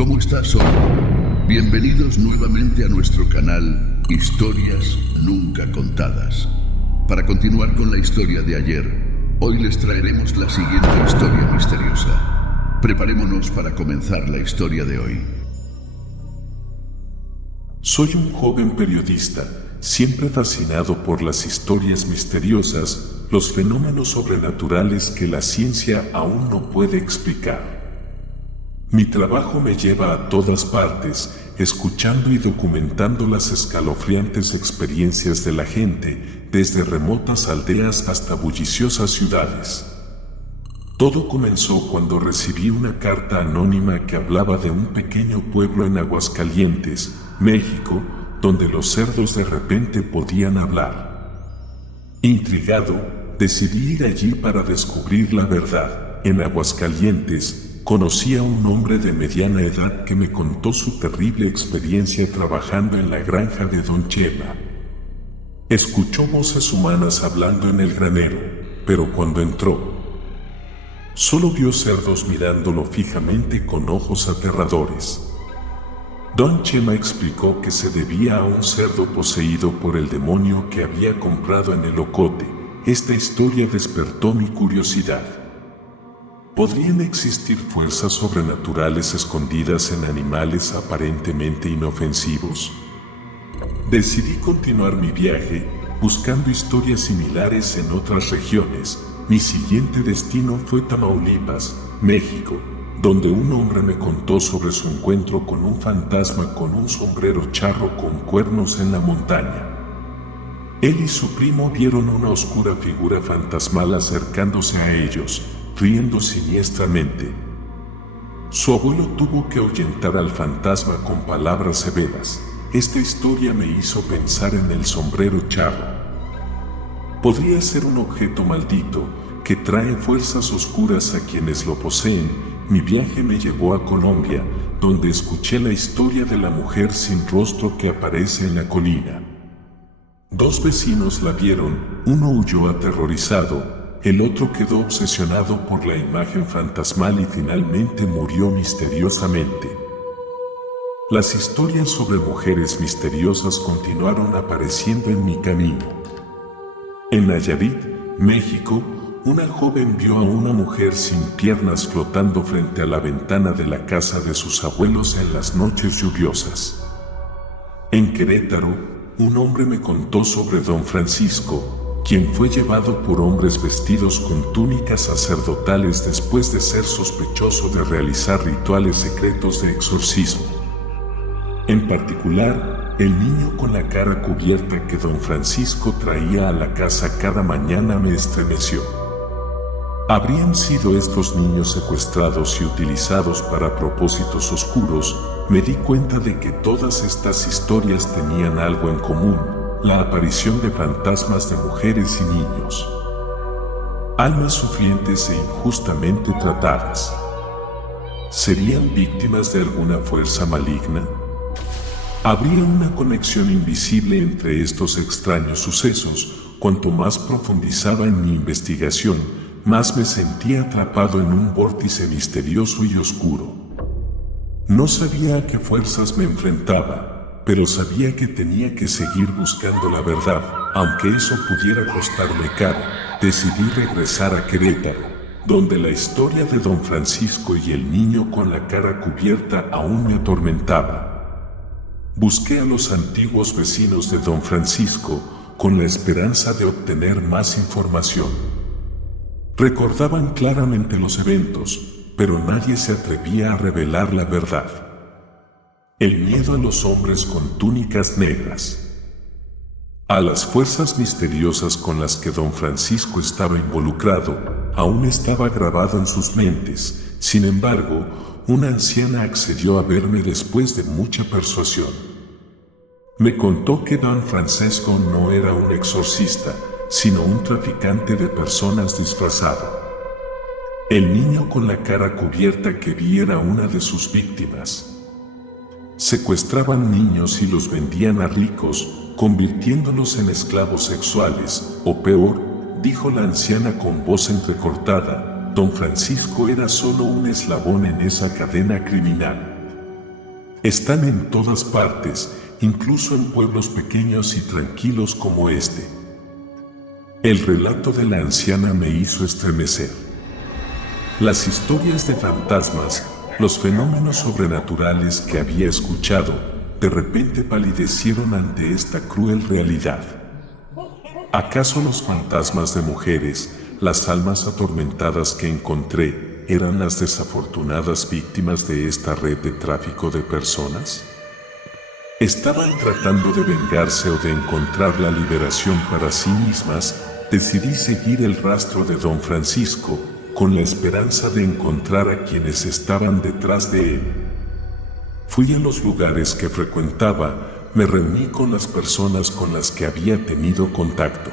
¿Cómo estás hoy? Bienvenidos nuevamente a nuestro canal Historias Nunca Contadas. Para continuar con la historia de ayer, hoy les traeremos la siguiente historia misteriosa. Preparémonos para comenzar la historia de hoy. Soy un joven periodista, siempre fascinado por las historias misteriosas, los fenómenos sobrenaturales que la ciencia aún no puede explicar. Mi trabajo me lleva a todas partes, escuchando y documentando las escalofriantes experiencias de la gente, desde remotas aldeas hasta bulliciosas ciudades. Todo comenzó cuando recibí una carta anónima que hablaba de un pequeño pueblo en Aguascalientes, México, donde los cerdos de repente podían hablar. Intrigado, decidí ir allí para descubrir la verdad. En Aguascalientes, conocí a un hombre de mediana edad que me contó su terrible experiencia trabajando en la granja de Don Chema. Escuchó voces humanas hablando en el granero, pero cuando entró, solo vio cerdos mirándolo fijamente con ojos aterradores. Don Chema explicó que se debía a un cerdo poseído por el demonio que había comprado en el ocote. Esta historia despertó mi curiosidad. ¿Podrían existir fuerzas sobrenaturales escondidas en animales aparentemente inofensivos? Decidí continuar mi viaje, buscando historias similares en otras regiones. Mi siguiente destino fue Tamaulipas, México, donde un hombre me contó sobre su encuentro con un fantasma con un sombrero charro con cuernos en la montaña. Él y su primo vieron una oscura figura fantasmal acercándose a ellos, riendo siniestramente. Su abuelo tuvo que ahuyentar al fantasma con palabras severas. Esta historia me hizo pensar en el sombrero charro. Podría ser un objeto maldito que trae fuerzas oscuras a quienes lo poseen. Mi viaje me llevó a Colombia, donde escuché la historia de la mujer sin rostro que aparece en la colina. Dos vecinos la vieron, uno huyó aterrorizado, el otro quedó obsesionado por la imagen fantasmal y finalmente murió misteriosamente. Las historias sobre mujeres misteriosas continuaron apareciendo en mi camino. En Nayarit, México, una joven vio a una mujer sin piernas flotando frente a la ventana de la casa de sus abuelos en las noches lluviosas. En Querétaro, un hombre me contó sobre Don Francisco, quien fue llevado por hombres vestidos con túnicas sacerdotales después de ser sospechoso de realizar rituales secretos de exorcismo. En particular, el niño con la cara cubierta que Don Francisco traía a la casa cada mañana me estremeció. ¿Habrían sido estos niños secuestrados y utilizados para propósitos oscuros? Me di cuenta de que todas estas historias tenían algo en común: la aparición de fantasmas de mujeres y niños. Almas sufrientes e injustamente tratadas. ¿Serían víctimas de alguna fuerza maligna? ¿Habría una conexión invisible entre estos extraños sucesos? Cuanto más profundizaba en mi investigación, más me sentía atrapado en un vórtice misterioso y oscuro. No sabía a qué fuerzas me enfrentaba, pero sabía que tenía que seguir buscando la verdad, aunque eso pudiera costarme caro. Decidí regresar a Querétaro, donde la historia de Don Francisco y el niño con la cara cubierta aún me atormentaba. Busqué a los antiguos vecinos de Don Francisco, con la esperanza de obtener más información. Recordaban claramente los eventos, pero nadie se atrevía a revelar la verdad. El miedo a los hombres con túnicas negras. A las fuerzas misteriosas con las que Don Francisco estaba involucrado, aún estaba grabado en sus mentes. Sin embargo, una anciana accedió a verme después de mucha persuasión. Me contó que Don Francisco no era un exorcista, sino un traficante de personas disfrazado. El niño con la cara cubierta que vi era una de sus víctimas. Secuestraban niños y los vendían a ricos, convirtiéndolos en esclavos sexuales, o peor, dijo la anciana con voz entrecortada. Don Francisco era solo un eslabón en esa cadena criminal. Están en todas partes, incluso en pueblos pequeños y tranquilos como este. El relato de la anciana me hizo estremecer. Las historias de fantasmas, los fenómenos sobrenaturales que había escuchado, de repente palidecieron ante esta cruel realidad. ¿Acaso los fantasmas de mujeres, las almas atormentadas que encontré, eran las desafortunadas víctimas de esta red de tráfico de personas? ¿Estaban tratando de vengarse o de encontrar la liberación para sí mismas? Decidí seguir el rastro de don Francisco, con la esperanza de encontrar a quienes estaban detrás de él. Fui a los lugares que frecuentaba, me reuní con las personas con las que había tenido contacto.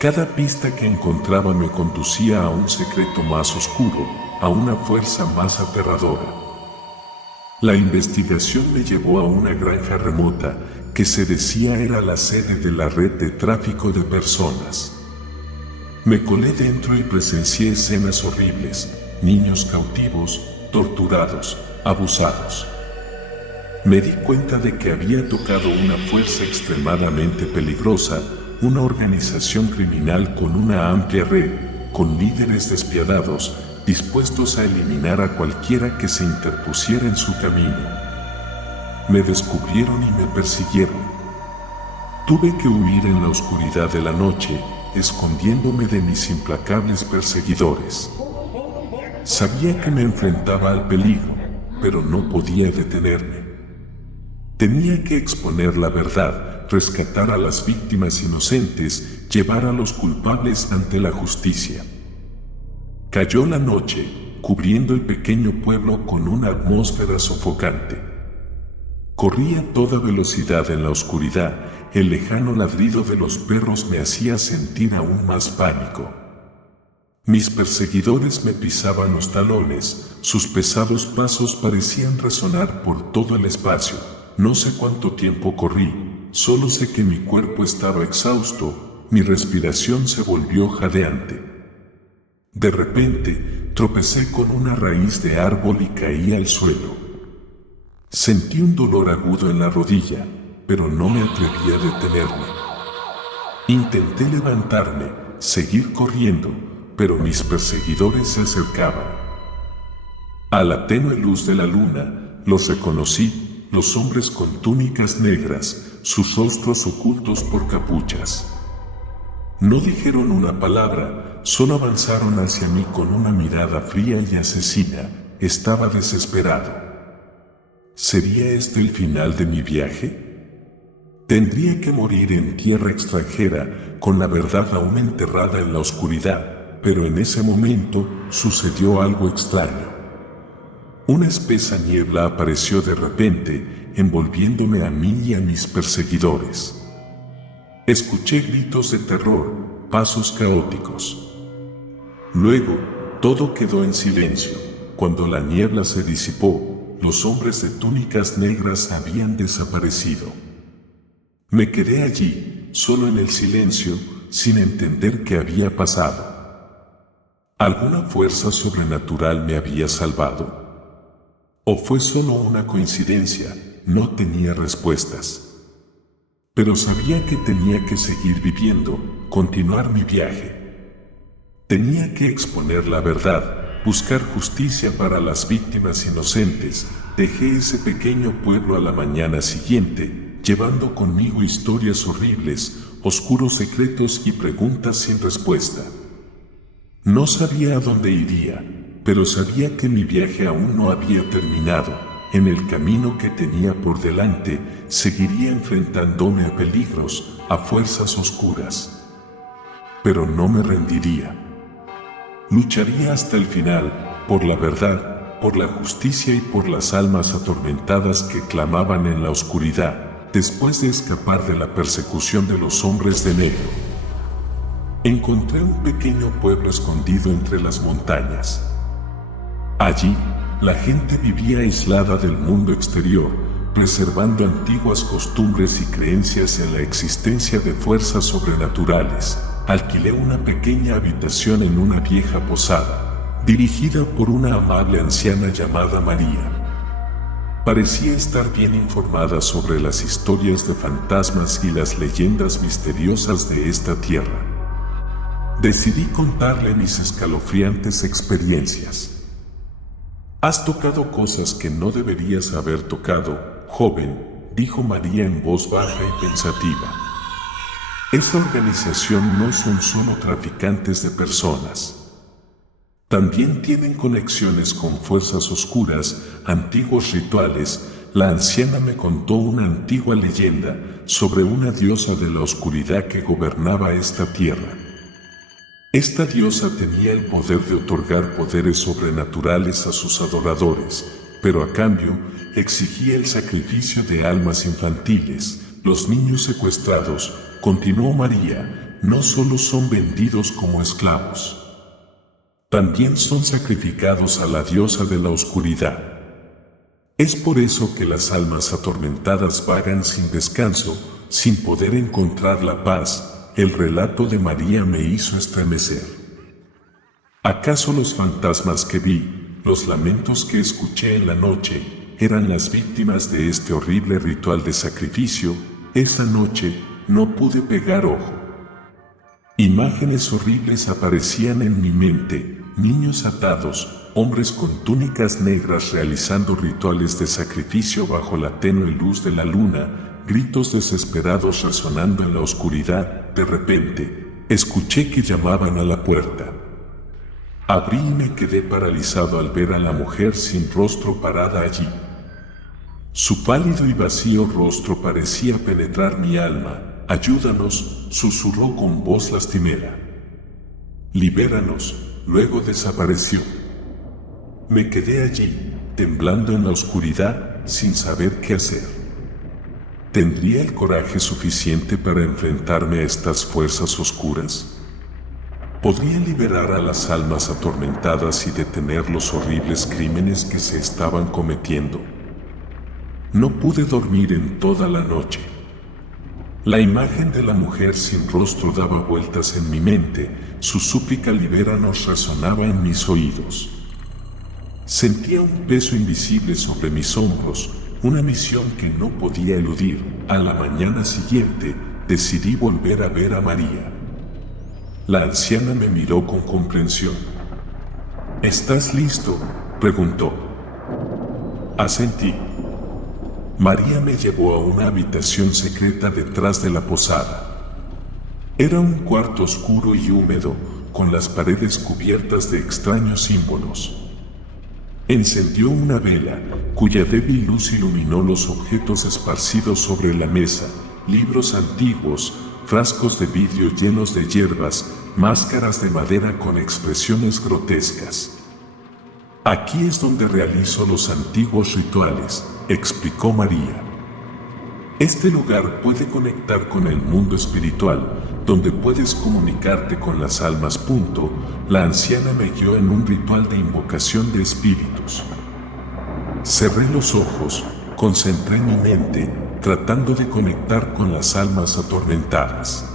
Cada pista que encontraba me conducía a un secreto más oscuro, a una fuerza más aterradora. La investigación me llevó a una granja remota que se decía era la sede de la red de tráfico de personas. Me colé dentro y presencié escenas horribles, niños cautivos, torturados, abusados. Me di cuenta de que había tocado una fuerza extremadamente peligrosa, una organización criminal con una amplia red, con líderes despiadados, dispuestos a eliminar a cualquiera que se interpusiera en su camino. Me descubrieron y me persiguieron. Tuve que huir en la oscuridad de la noche, escondiéndome de mis implacables perseguidores. Sabía que me enfrentaba al peligro, pero no podía detenerme. Tenía que exponer la verdad, rescatar a las víctimas inocentes, llevar a los culpables ante la justicia. Cayó la noche, cubriendo el pequeño pueblo con una atmósfera sofocante. Corrí a toda velocidad en la oscuridad, el lejano ladrido de los perros me hacía sentir aún más pánico. Mis perseguidores me pisaban los talones, sus pesados pasos parecían resonar por todo el espacio. No sé cuánto tiempo corrí, solo sé que mi cuerpo estaba exhausto, mi respiración se volvió jadeante. De repente, tropecé con una raíz de árbol y caí al suelo. Sentí un dolor agudo en la rodilla, pero no me atreví a detenerme. Intenté levantarme, seguir corriendo, pero mis perseguidores se acercaban. A la tenue luz de la luna, los reconocí, los hombres con túnicas negras, sus rostros ocultos por capuchas. No dijeron una palabra, solo avanzaron hacia mí con una mirada fría y asesina. Estaba desesperado. ¿Sería este el final de mi viaje? Tendría que morir en tierra extranjera, con la verdad aún enterrada en la oscuridad, pero en ese momento sucedió algo extraño. Una espesa niebla apareció de repente, envolviéndome a mí y a mis perseguidores. Escuché gritos de terror, pasos caóticos. Luego, todo quedó en silencio. Cuando la niebla se disipó, los hombres de túnicas negras habían desaparecido. Me quedé allí, solo en el silencio, sin entender qué había pasado. ¿Alguna fuerza sobrenatural me había salvado? ¿O fue solo una coincidencia? No tenía respuestas. Pero sabía que tenía que seguir viviendo, continuar mi viaje. Tenía que exponer la verdad, buscar justicia para las víctimas inocentes. Dejé ese pequeño pueblo a la mañana siguiente, llevando conmigo historias horribles, oscuros secretos y preguntas sin respuesta. No sabía a dónde iría, pero sabía que mi viaje aún no había terminado. En el camino que tenía por delante, seguiría enfrentándome a peligros, a fuerzas oscuras. Pero no me rendiría. Lucharía hasta el final, por la verdad, por la justicia y por las almas atormentadas que clamaban en la oscuridad, después de escapar de la persecución de los hombres de negro. Encontré un pequeño pueblo escondido entre las montañas. Allí, la gente vivía aislada del mundo exterior, preservando antiguas costumbres y creencias en la existencia de fuerzas sobrenaturales. Alquilé una pequeña habitación en una vieja posada, dirigida por una amable anciana llamada María. Parecía estar bien informada sobre las historias de fantasmas y las leyendas misteriosas de esta tierra. Decidí contarle mis escalofriantes experiencias. «Has tocado cosas que no deberías haber tocado, joven», dijo María en voz baja y pensativa. «Esa organización no son solo traficantes de personas. También tienen conexiones con fuerzas oscuras, antiguos rituales». La anciana me contó una antigua leyenda sobre una diosa de la oscuridad que gobernaba esta tierra. Esta diosa tenía el poder de otorgar poderes sobrenaturales a sus adoradores, pero a cambio exigía el sacrificio de almas infantiles. Los niños secuestrados, continuó María, no solo son vendidos como esclavos. También son sacrificados a la diosa de la oscuridad. Es por eso que las almas atormentadas vagan sin descanso, sin poder encontrar la paz. El relato de María me hizo estremecer. ¿Acaso los fantasmas que vi, los lamentos que escuché en la noche, eran las víctimas de este horrible ritual de sacrificio? Esa noche no pude pegar ojo. Imágenes horribles aparecían en mi mente, niños atados, hombres con túnicas negras realizando rituales de sacrificio bajo la tenue luz de la luna, gritos desesperados resonando en la oscuridad. De repente, escuché que llamaban a la puerta. Abrí y me quedé paralizado al ver a la mujer sin rostro parada allí. Su pálido y vacío rostro parecía penetrar mi alma. «Ayúdanos», susurró con voz lastimera. «Libéranos», luego desapareció. Me quedé allí, temblando en la oscuridad, sin saber qué hacer. ¿Tendría el coraje suficiente para enfrentarme a estas fuerzas oscuras? ¿Podría liberar a las almas atormentadas y detener los horribles crímenes que se estaban cometiendo? No pude dormir en toda la noche. La imagen de la mujer sin rostro daba vueltas en mi mente, su súplica «libéranos» resonaba en mis oídos. Sentía un peso invisible sobre mis hombros, una misión que no podía eludir. A la mañana siguiente, decidí volver a ver a María. La anciana me miró con comprensión. «¿Estás listo?», preguntó. Asentí. María me llevó a una habitación secreta detrás de la posada. Era un cuarto oscuro y húmedo, con las paredes cubiertas de extraños símbolos. Encendió una vela, cuya débil luz iluminó los objetos esparcidos sobre la mesa, libros antiguos, frascos de vidrio llenos de hierbas, máscaras de madera con expresiones grotescas. «Aquí es donde realizo los antiguos rituales», explicó María. «Este lugar puede conectar con el mundo espiritual, donde puedes comunicarte con las almas». La anciana me guió en un ritual de invocación de espíritus. Cerré los ojos, concentré mi mente, tratando de conectar con las almas atormentadas.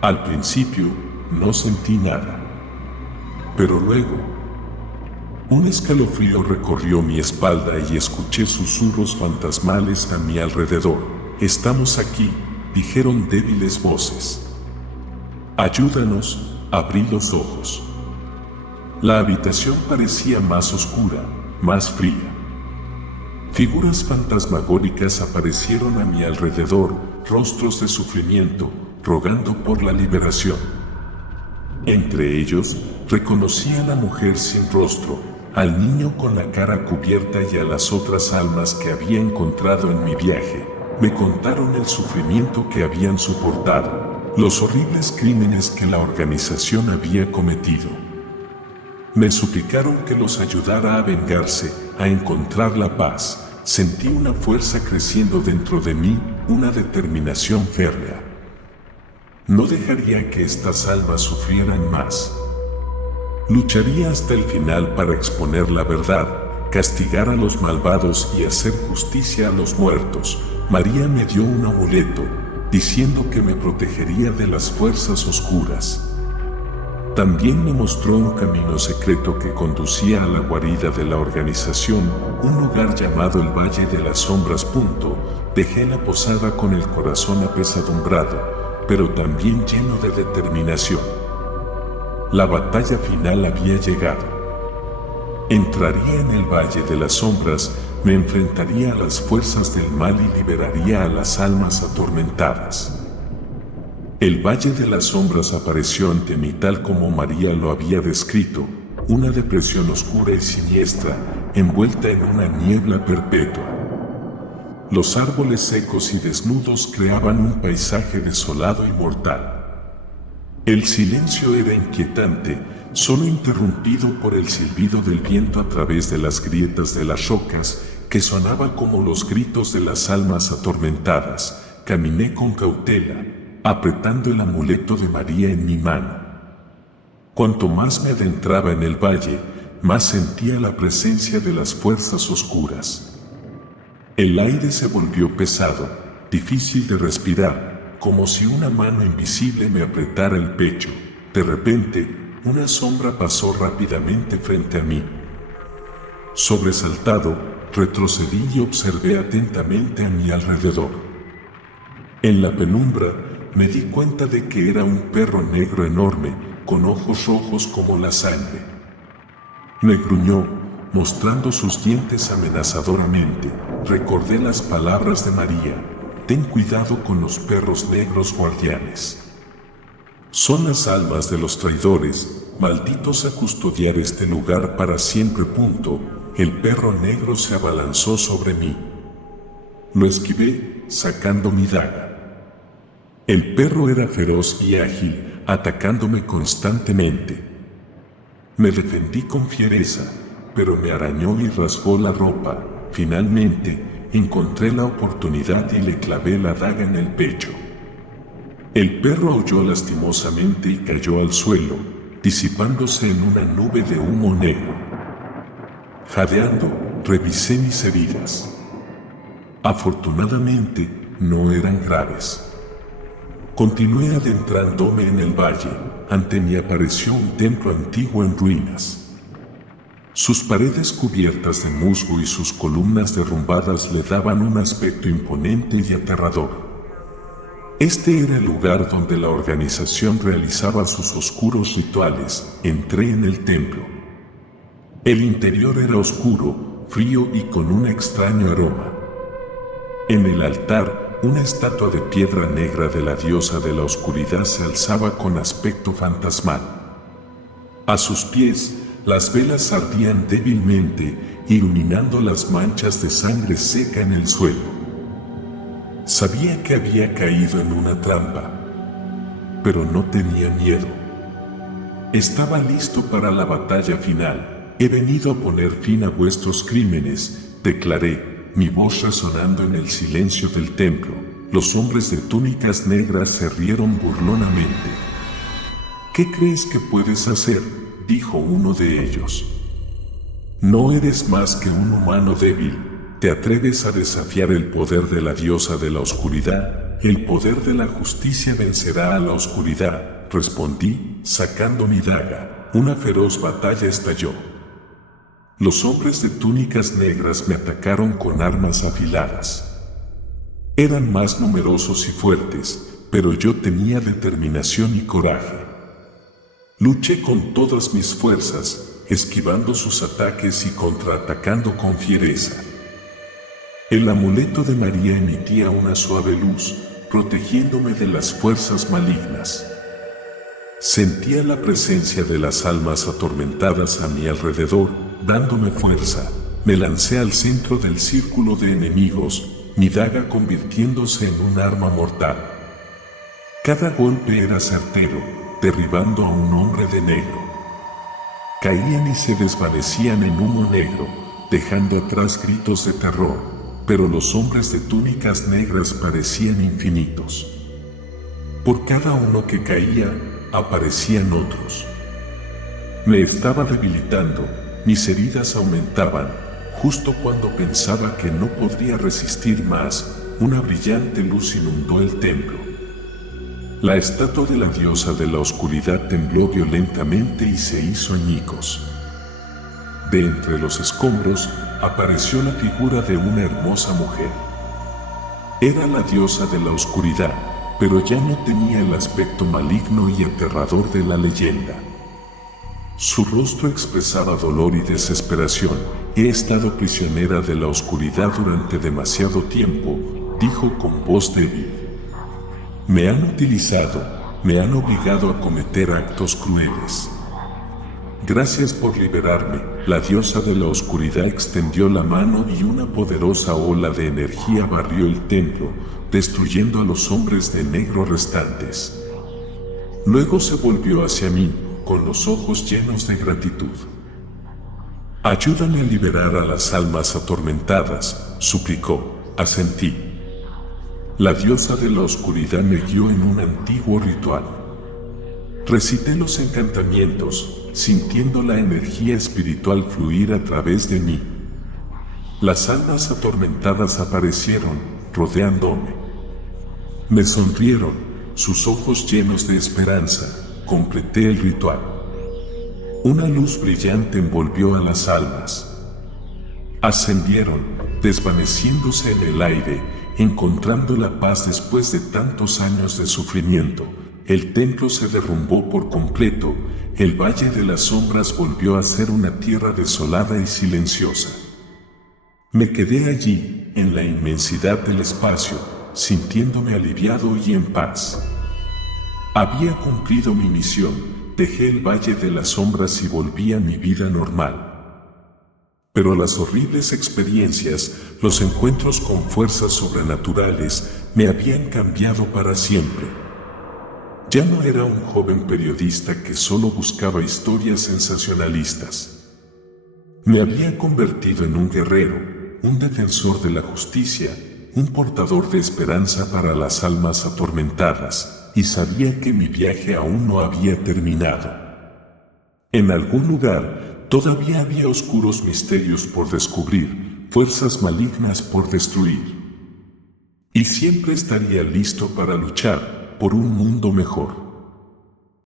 Al principio, no sentí nada. Pero luego, un escalofrío recorrió mi espalda y escuché susurros fantasmales a mi alrededor. «Estamos aquí», dijeron débiles voces. «Ayúdanos», abrí los ojos. La habitación parecía más oscura, más fría. Figuras fantasmagóricas aparecieron a mi alrededor, rostros de sufrimiento, rogando por la liberación. Entre ellos, reconocí a la mujer sin rostro, al niño con la cara cubierta y a las otras almas que había encontrado en mi viaje. Me contaron el sufrimiento que habían soportado, los horribles crímenes que la organización había cometido. Me suplicaron que los ayudara a vengarse, a encontrar la paz. Sentí una fuerza creciendo dentro de mí, una determinación férrea. No dejaría que estas almas sufrieran más. Lucharía hasta el final para exponer la verdad, castigar a los malvados y hacer justicia a los muertos. María me dio un amuleto, diciendo que me protegería de las fuerzas oscuras. También me mostró un camino secreto que conducía a la guarida de la organización, un lugar llamado el Valle de las Sombras. Dejé la posada con el corazón apesadumbrado, pero también lleno de determinación. La batalla final había llegado. Entraría en el Valle de las Sombras, me enfrentaría a las fuerzas del mal y liberaría a las almas atormentadas. El Valle de las Sombras apareció ante mí tal como María lo había descrito, una depresión oscura y siniestra, envuelta en una niebla perpetua. Los árboles secos y desnudos creaban un paisaje desolado y mortal. El silencio era inquietante, solo interrumpido por el silbido del viento a través de las grietas de las rocas, que sonaba como los gritos de las almas atormentadas. Caminé con cautela, apretando el amuleto de María en mi mano. Cuanto más me adentraba en el valle, más sentía la presencia de las fuerzas oscuras. El aire se volvió pesado, difícil de respirar, como si una mano invisible me apretara el pecho. De repente, una sombra pasó rápidamente frente a mí. Sobresaltado, retrocedí y observé atentamente a mi alrededor. En la penumbra, me di cuenta de que era un perro negro enorme, con ojos rojos como la sangre. Me gruñó, mostrando sus dientes amenazadoramente. Recordé las palabras de María: ten cuidado con los perros negros guardianes. Son las almas de los traidores, malditos a custodiar este lugar para siempre. El perro negro se abalanzó sobre mí. Lo esquivé, sacando mi daga. El perro era feroz y ágil, atacándome constantemente. Me defendí con fiereza, pero me arañó y rasgó la ropa. Finalmente, encontré la oportunidad y le clavé la daga en el pecho. El perro aulló lastimosamente y cayó al suelo, disipándose en una nube de humo negro. Jadeando, revisé mis heridas. Afortunadamente, no eran graves. Continué adentrándome en el valle. Ante mí apareció un templo antiguo en ruinas. Sus paredes cubiertas de musgo y sus columnas derrumbadas le daban un aspecto imponente y aterrador. Este era el lugar donde la organización realizaba sus oscuros rituales. Entré en el templo. El interior era oscuro, frío y con un extraño aroma. En el altar, una estatua de piedra negra de la diosa de la oscuridad se alzaba con aspecto fantasmal. A sus pies, las velas ardían débilmente, iluminando las manchas de sangre seca en el suelo. Sabía que había caído en una trampa, pero no tenía miedo. Estaba listo para la batalla final. He venido a poner fin a vuestros crímenes, declaré, mi voz resonando en el silencio del templo. Los hombres de túnicas negras se rieron burlonamente. ¿Qué crees que puedes hacer?, dijo uno de ellos. No eres más que un humano débil. ¿Te atreves a desafiar el poder de la diosa de la oscuridad? El poder de la justicia vencerá a la oscuridad, respondí, sacando mi daga. Una feroz batalla estalló. Los hombres de túnicas negras me atacaron con armas afiladas. Eran más numerosos y fuertes, pero yo tenía determinación y coraje. Luché con todas mis fuerzas, esquivando sus ataques y contraatacando con fiereza. El amuleto de María emitía una suave luz, protegiéndome de las fuerzas malignas. Sentía la presencia de las almas atormentadas a mi alrededor, dándome fuerza. Me lancé al centro del círculo de enemigos, mi daga convirtiéndose en un arma mortal. Cada golpe era certero, derribando a un hombre de negro. Caían y se desvanecían en humo negro, dejando atrás gritos de terror, pero los hombres de túnicas negras parecían infinitos. Por cada uno que caía, aparecían otros. Me estaba debilitando, mis heridas aumentaban. Justo cuando pensaba que no podría resistir más, una brillante luz inundó el templo. La estatua de la diosa de la oscuridad tembló violentamente y se hizo añicos. De entre los escombros apareció la figura de una hermosa mujer. Era la diosa de la oscuridad, pero ya no tenía el aspecto maligno y aterrador de la leyenda. Su rostro expresaba dolor y desesperación. He estado prisionera de la oscuridad durante demasiado tiempo, dijo con voz débil. Me han utilizado, me han obligado a cometer actos crueles. Gracias por liberarme. La diosa de la oscuridad extendió la mano y una poderosa ola de energía barrió el templo, destruyendo a los hombres de negro restantes. Luego se volvió hacia mí, con los ojos llenos de gratitud. Ayúdame a liberar a las almas atormentadas, suplicó. Asentí. La diosa de la oscuridad me guió en un antiguo ritual. Recité los encantamientos, sintiendo la energía espiritual fluir a través de mí. Las almas atormentadas aparecieron, rodeándome. Me sonrieron, sus ojos llenos de esperanza. Completé el ritual. Una luz brillante envolvió a las almas. Ascendieron, desvaneciéndose en el aire, encontrando la paz después de tantos años de sufrimiento. El templo se derrumbó por completo, el Valle de las Sombras volvió a ser una tierra desolada y silenciosa. Me quedé allí, en la inmensidad del espacio, sintiéndome aliviado y en paz. Había cumplido mi misión, dejé el Valle de las Sombras y volví a mi vida normal. Pero las horribles experiencias, los encuentros con fuerzas sobrenaturales, me habían cambiado para siempre. Ya no era un joven periodista que solo buscaba historias sensacionalistas. Me había convertido en un guerrero, un defensor de la justicia, un portador de esperanza para las almas atormentadas. Y sabía que mi viaje aún no había terminado. En algún lugar, todavía había oscuros misterios por descubrir, fuerzas malignas por destruir. Y siempre estaría listo para luchar por un mundo mejor.